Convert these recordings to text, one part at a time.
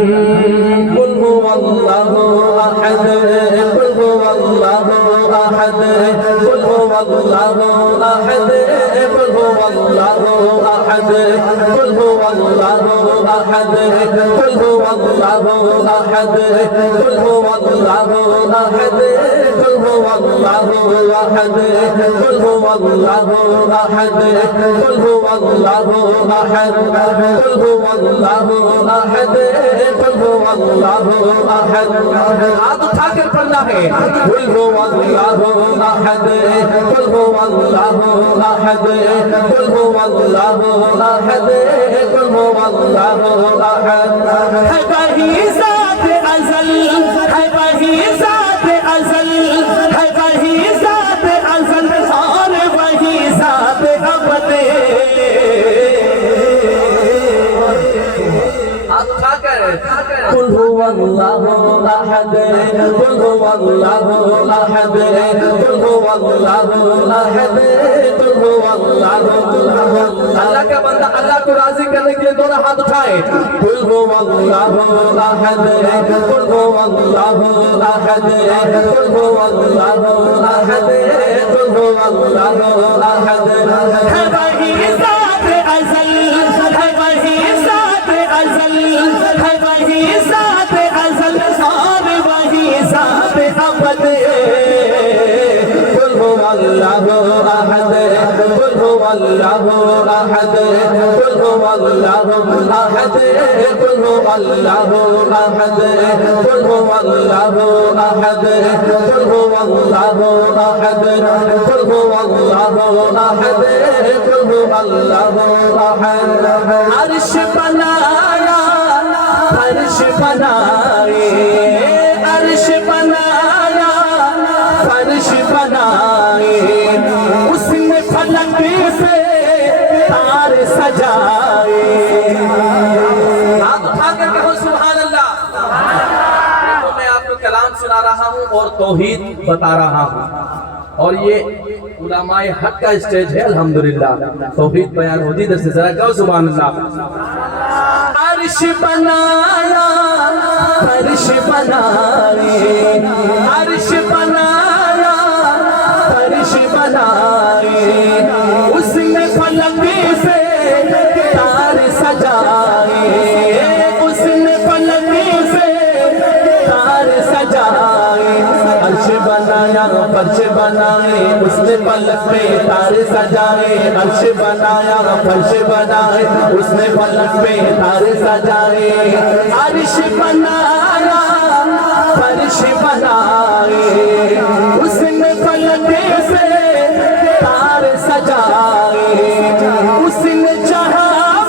कुल हुवल्लाहु अहद कुल हुवल्लाहु अहद कुल हुवल्लाहु अहद कुल हुवल्लाहु अहद कुल हुवल्लाहु अहद कुल हुवल्लाहु अहद कुल हुवल्लाहु अहद कुल हुवल्लाहु अहद कुल हुवल्लाहु अहद कुल हुवल्लाहु अहद कुल हुवल्लाहु अहद कुल हुवल्लाहु अहद। हाथ उठाकर पढ़ना है कुल हुवल्लाहु अहद कुल हुवल्लाहु अहद कुल हुवल्लाहु अहद कुल हुवल्लाहु अहद। है वही ज़ात अज़ल है वही ज़ात अज़ल है वही ज़ात अज़ल और वही ज़ात अबद। कुल हुवल्लाहु अहद कुल हुवल्लाहु अहद कुल हुवल्लाहु अहद कुल हुवल्लाहु। अल्लाह का बंदा अल्लाह को राजी करने के लिए दोनों हाथ उठाए कुल हुवल्लाहु अहद कुल हुवल्लाहु अहद कुल हुवल्लाहु अहद कुल हुवल्लाहु अहद। है वही ज़ात अज़ल है वही ज़ात अज़ल है वही ज़ात अज़ल और वही ज़ात अबद। कुल हुवल्लाहु अहद कुल हुवल्लाहु अहद कुल हुवल्लाहु अहद कुल हुवल्लाहु अहद कुल हुवल्लाहु अहद कुल हुवल्लाहु अहद कुल हुवल्लाहु अहद कुल हुवल्लाहु अहद। अर्श बनाया फर्श बनाए अर्श बनाया फर्श बनाए उसने फलक से तार सजाए। आप उठा कर कहो सुभान अल्लाह। तो मैं आपको कलाम सुना रहा हूँ और तौहीद बता रहा हूँ और ये उलमाए हक का स्टेज है अल्हम्दुलिल्लाह। तौहीद बयान होती इधर से जरा कहो सुभान अल्लाह। अर्श बनाया फर्श बनाए अर्श बनाया फर्श बनाए उसने फलक से तार सजाए उसने फलक से तार सजाए। अर्श बनाया फर्श बनाए उसने पलक पे तार सजाए अर्श बनाया फर्श बनाए उसने पलक पे तार सजाए। अर्श बनाया फर्श बनाए उसने पलक से तार सजाए उसने चाहा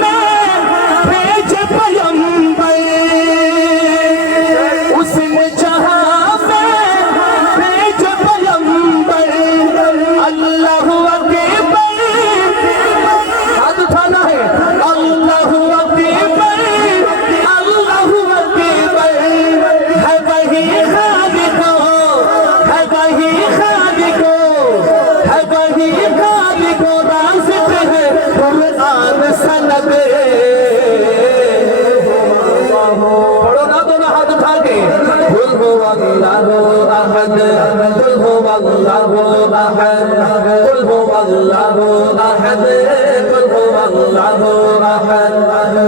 मैं भेज पैगंबर उसने चाहा अल्लाहु अकबर। हाथ उठाना है अल्लाहु अकबर अल्लाहु अकबर। है वही खालिको है वही खालिको है वही खालिको राज़िक़ है कुरान सनद। पढ़ो ना दोनों हाथ उठा के कुल हुवल्लाहु अहद कुल हुवल्लाहु अहद कुल हुवल्लाहु अहद कुल हुवल्लाहु अहद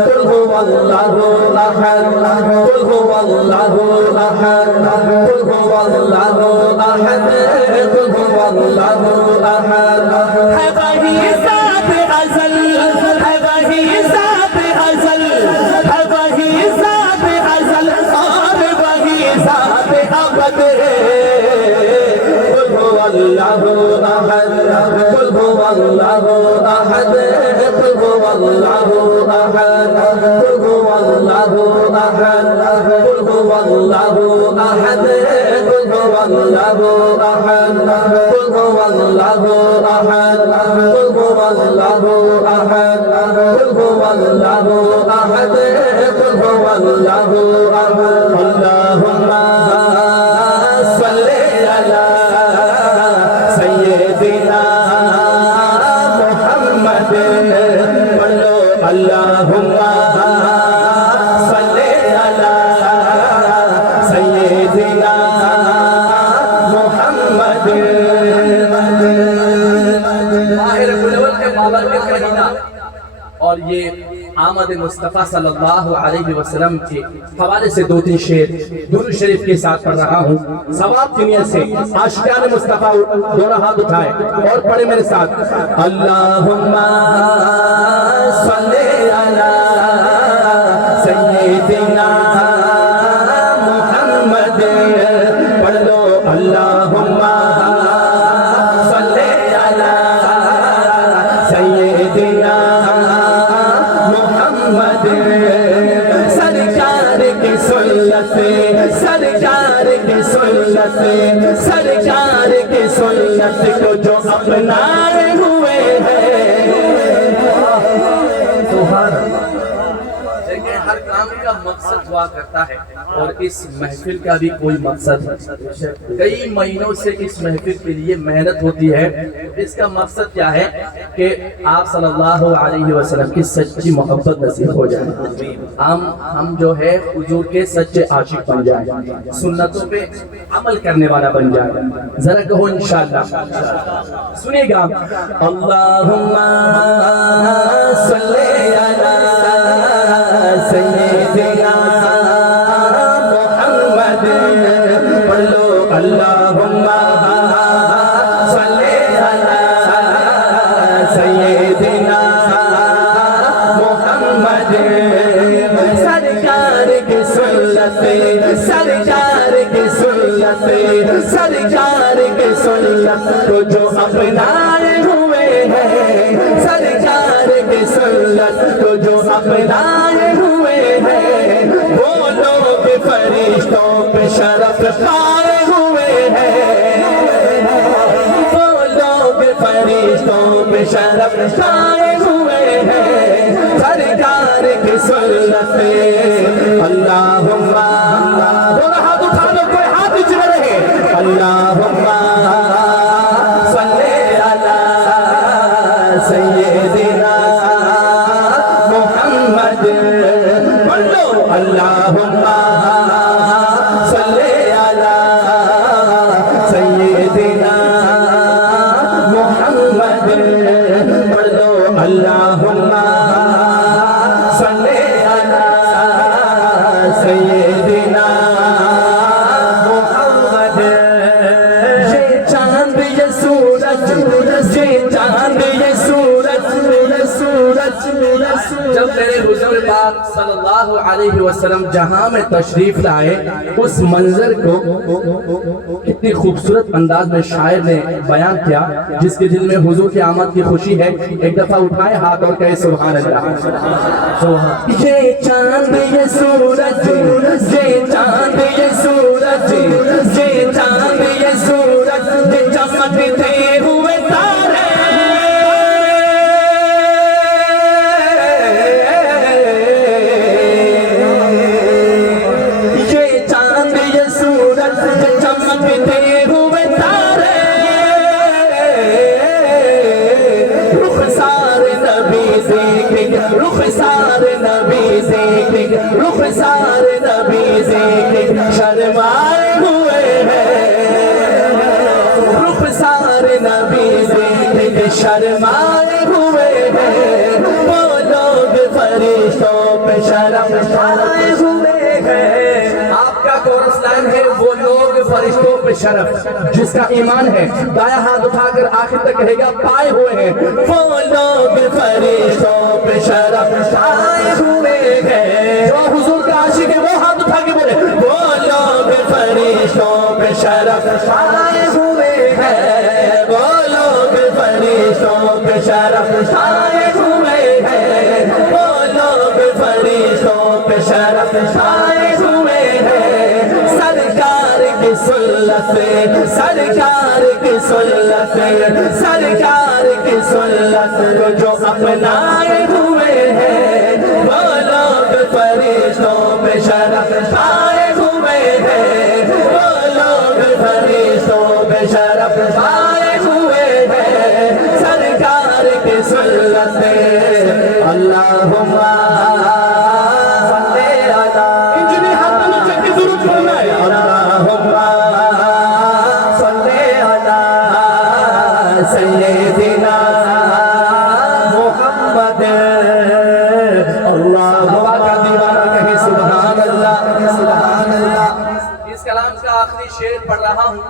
कुल हुवल्लाहु अहद कुल हुवल्लाहु अहद कुल हुवल्लाहु अहद कुल हुवल्लाहु अहद। है वही ज़ात अज़ल है वही ज़ात अज़ल है वही ज़ात अज़ल और वही ज़ात अबद। कुल हुवल्लाहु अहद कुल हुवल्लाहु अहद कुल हुवल्लाहु अहद कुल हुवल्लाहु अहद कुल हुवल्लाहु अहद कुल हुवल्लाहु अहद कुल हुवल्लाहु अहद कुल हुवल्लाहु अहद कुल हुवल्लाहु अहद कुल हुवल्लाहु अहद। अल्लाहुम्मा सल्ली अला सय्यिदिना मुहम्मद। अल्लाहुम्मा सल्ली अला आमद मुस्तफ़ा सल्लल्लाहु अलैहि वसल्लम के हवाले से 2-3 शेर दुरूद शरीफ के साथ पढ़ रहा हूँ। सवाब की नियत से आशिकाने मुस्तफ़ा दोनों हाथ उठाए और पढ़े मेरे साथ। अल्लाहुम्मा सल्ली अला सय्यिदिना मुहम्मद। पढ़ लो अल्लाहुम्मा सल्ली अला सय्यिदिना मुहम्मद। सरकार की सुन्नत, सरकार की सुन्नत, सरकार की सुन्नत को जो अपनाए हुए हैं। देखिए हर काम का मकसद हुआ करता है और इस महफिल का भी कोई मकसद है। कई महीनों से इस महफिल के लिए मेहनत होती है। इसका मकसद क्या है कि आप सल्लल्लाहु अलैहि वसल्लम की सच्ची मोहब्बत नसीब हो जाए। हम जो है हुजूर के सच्चे आशिक बन जाए, सुन्नतों पे अमल करने वाला बन जाए। जरा कहो इंशाअल्लाह। सुनिएगा। अल्लाहुम्मा सल्ली अला सय्यिदिना मुहम्मद। पढ़ लो अल्लाहुम्मा सल्ली अला सय्यिदिना मुहम्मद। सरकार की सुन्नत, सरकार की सुन्नत, सरकार की सुन्नत को जो अपनाए हुए हैं। सरकार की सुन्नत को जो अपनाए हुए हैं वो लोग फरिश्तों पे शरफ पाए हुए हैं। वो लोग फरिश्तों पे शरफ पाए हुए हैं। सरकार की सुन्नत। अल्लाहुम्मा, दोनों हाथ उठा लो, कोई हाथ नीचे न रहे। अल्लाहुम्मा सल्ली अला सय्यिदिना मुहम्मद। पढ़ लो अल्लाहुम्मा सल्ली अला सय्यिदिना मुहम्मद। पढ़ लो अल्लाहुम्मा सल्ली अला सय्यिदिना मुहम्मद। ये चांद ये सूरज, ये चांद ये सूरज, सूरज जब मेरे हुजूर पाक सल्लल्लाहु अलैहि वसल्लम जहां में तशरीफ लाए, उस मंजर को कितनी खूबसूरत अंदाज में शायर ने बयान किया। जिसके दिल में हुजूर की आमद की खुशी है, एक दफा उठाए हाथ और कहे सुभान अल्लाह। ये चांद ये सूरज, ये चांद ये सूरज, ये चांद ये सूरज, ये चमकते हुए तारे। रुख सारे नबी देख, रुख सारे नबी देख शर्माए हुए हैं। रुख सारे नबी देख शर्माए हुए हैं। वो लोग फरिश्तों पे शर्म खाए हुए हैं। आपका कोरस लाइन है, वो लोग फरिश्तों पे शरफ। जिसका ईमान है दाया हाथ उठाकर आखिर तक कहेगा पाए हुए हैं। वो लोग फरिश्तों पे शरफ पाए हुए हैं। जो हुजूर का आशिक है वो हाथ उठा के बोले, वो लोग फरिश्तों पे शरफ पाए हुए हैं। वो लोग फरिश्तों पे शरफ पाए हुए हैं। वो लोग फरिश्तों पे शरफ पाए हुए हैं। सरकार की सुन्नत, सरकार की सुन्नत, सरकार की सुन्नत को जो अपनाए हुए हैं वो लोग फरिश्तों पे शरफ पाए हुए हैं। वो लोग फरिश्तों पे शरफ पाए हुए हैं। सरकार की सुन्नत। अल्लाहुम्मा सल्ली अला, इंजनी हाथ में चक्की जरूर पढ़ना है। अल्लाहुम्मा सल्ली अला सय्यिदिना मुहम्मद। सुभान अल्लाह, सुभान अल्लाह। इस कलाम का आखिरी शेर पढ़ रहा हूँ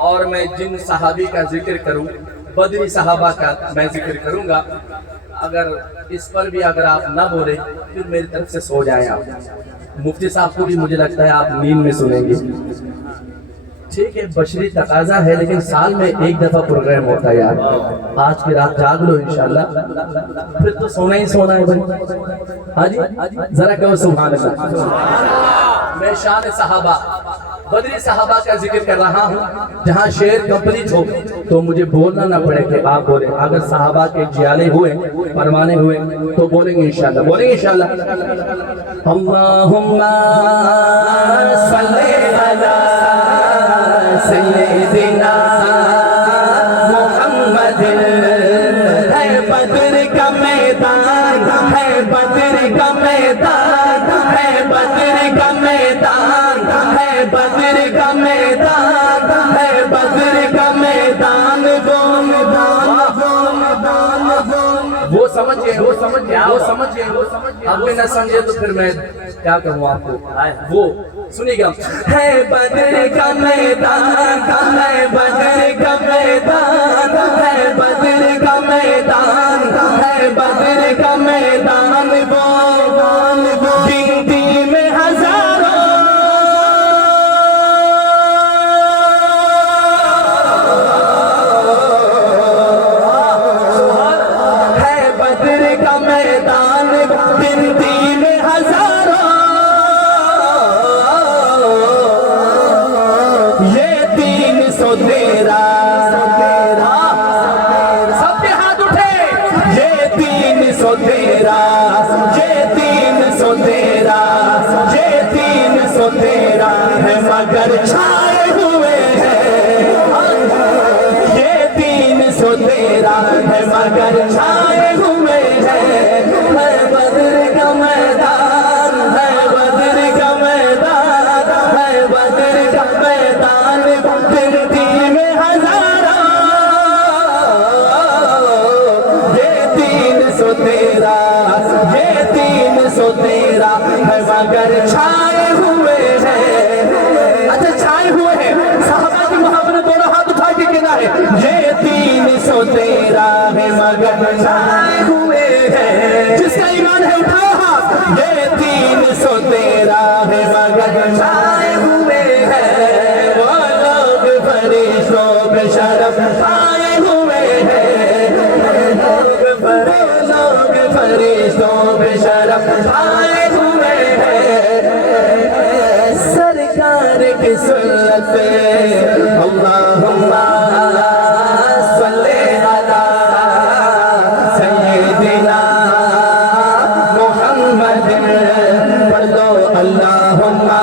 और मैं जिन सहाबी का जिक्र करूँ, बदरी सहाबा का मैं जिक्र करूँगा। अगर इस पर भी अगर आप ना बोले फिर मेरी तरफ से सो जाएं आप। मुफ्ती साहब को भी मुझे लगता है आप नींद में सुनेंगे। ठीक है, बशरी तकाजा है, लेकिन साल में एक दफा प्रोग्राम होता है यार। आज की रात जाग लो इंशाल्लाह, फिर तो सोना ही सोना है भाई। हाँ जी, जरा कहो सुभान अल्लाह। मैं शान सहाबा, बदरी सहाबा का जिक्र कर रहा हूँ। जहाँ शेर कंप्लीट हो तो मुझे बोलना ना पड़े कि आप बोले। अगर सहाबा के जियाले हुए, परवाने हुए तो बोलेंगे इंशाल्लाह, बोलेंगे इंशाल्लाह। अल्लाहुम्मा सल्ली अला सय्यिदिना मुहम्मद। है बद्र का मैदान, है बद्र का मैदान, है बद्र का मैदान, है बद्र का मैदान, है बद्र का मैदान। वो समझिए, वो समझिए, वो समझिए, वो समझिए। अब भी न समझे तो फिर मैं क्या कहूँ आपको। वो सुनिएगा। है बद्र का मैदान, है बद्र का मैदान, है बद्र का मैदान, है बद्र का मैदान। वो गिनती में हजारों, है बद्र का मैदान, गिनती में हजारों। ये 313 सबके हाथ उठे। ये 313, ये 313, ये 313 है मगर छाए हुए हैं। ये 313 है मगर छाए हुए हैं। है बद्र का मैदान, है बद्र का मैदान, है बद्र का मैदान। गिनती में हजारों, ये 313, ये 313 है मगर छाए हुए हैं। अच्छा, छाए हुए हैं। साहबा की मोहब्बत ने दोनों हाथ उठा के कहना है ये 313 है मगर छाए हुए हैं। जिसका ईमान है उठाओ हाथ। ये 313 है मगर छाए हुए हैं। वो लोग फरिश्तों पे शरफ पाए हुए हैं। लोग फरिश्तों पे शरफ पाए हुए हैं। सरकार की सुन्नत पे अल्लाहुम्मा सल्ली अला सय्यिदिना मुहम्मद। पढ़ लो अल्लाहुम्मा